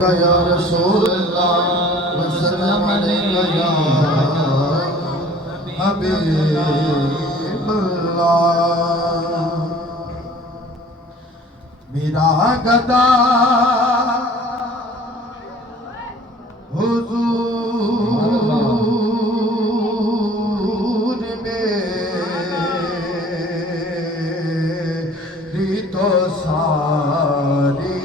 یا رسول اللہ وسلم علیکہ یا حبیب اللہ میرا گدا حضور میری تو ساری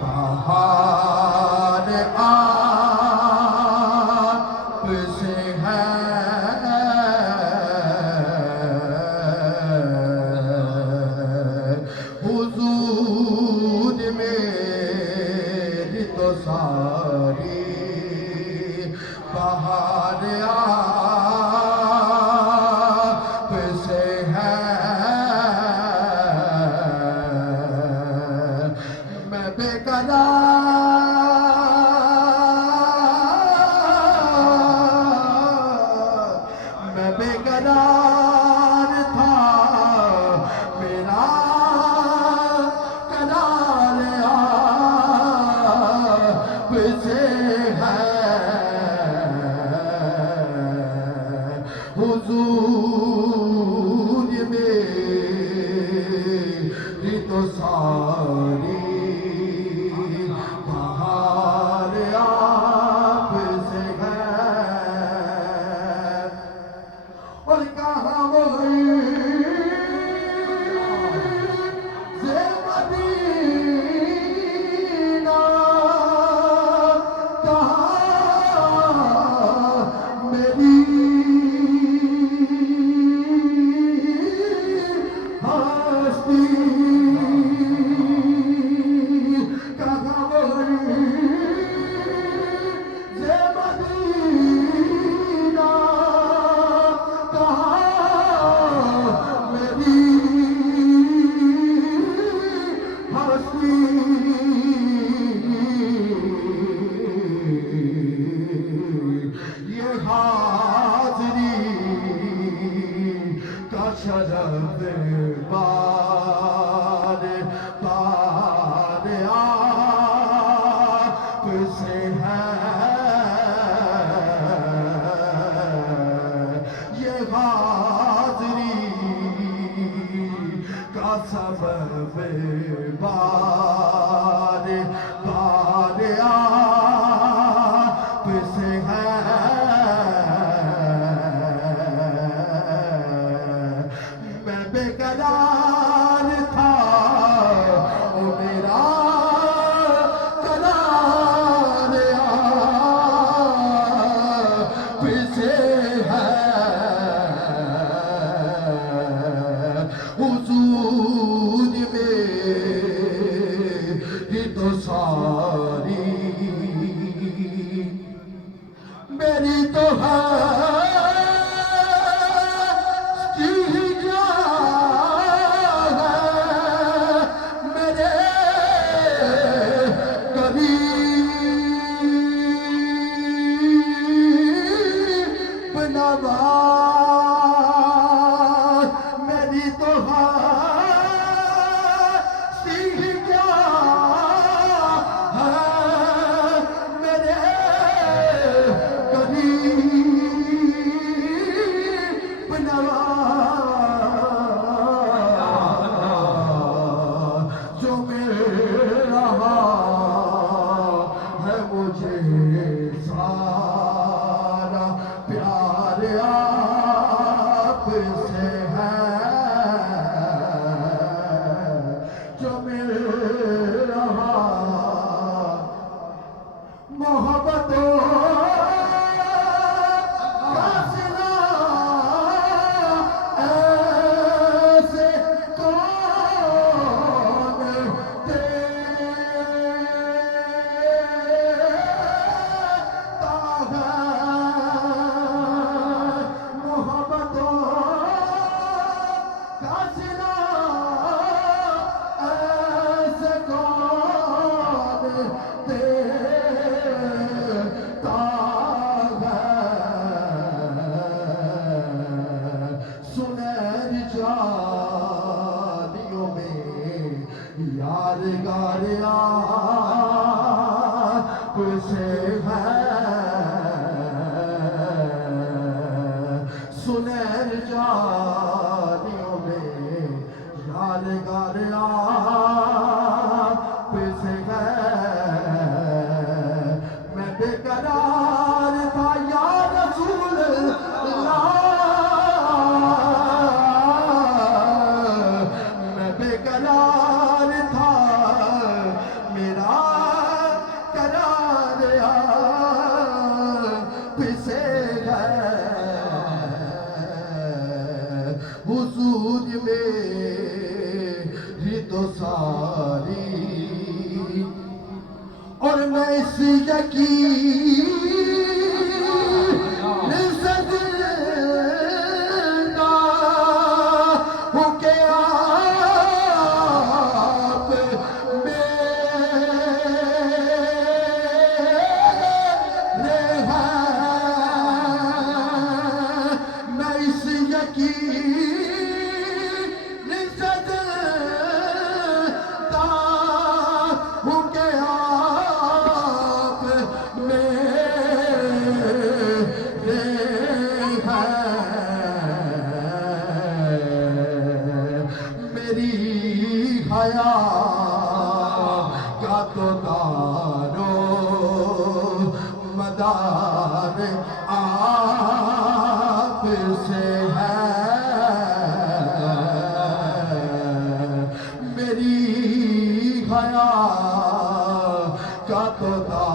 بہار آپ سے ہے حضور میری تو ساری بہار آپ سے ہے میں بے قرار تھا میرا قرار آپ سے ہے حضور میری تو ساری بہار آپ سے ہے اور کہاں وہ مدینہ کہاں میری ہستی کہاں وہ مدینہ یہ حاضری کا شرف بار بار آپ سے ہے یہ حاضری کا سبب بار بار آپ سے ہے میں بے قرار تھا او میرا قرار آپ سے ہے حضور میری تو ساری میری تو ہستی جان ہے میرے قریب نواز میری تو ہستی جان ہے میں اس یقین سے زندہ ہوں کہ آپ میرے ہیں، میں اس یقین سے زندہ ہوں کہ آپ میرے ہیں، میری حیات کا تو دارو مدار آپ سے ہے، میری حیات کا تو دارو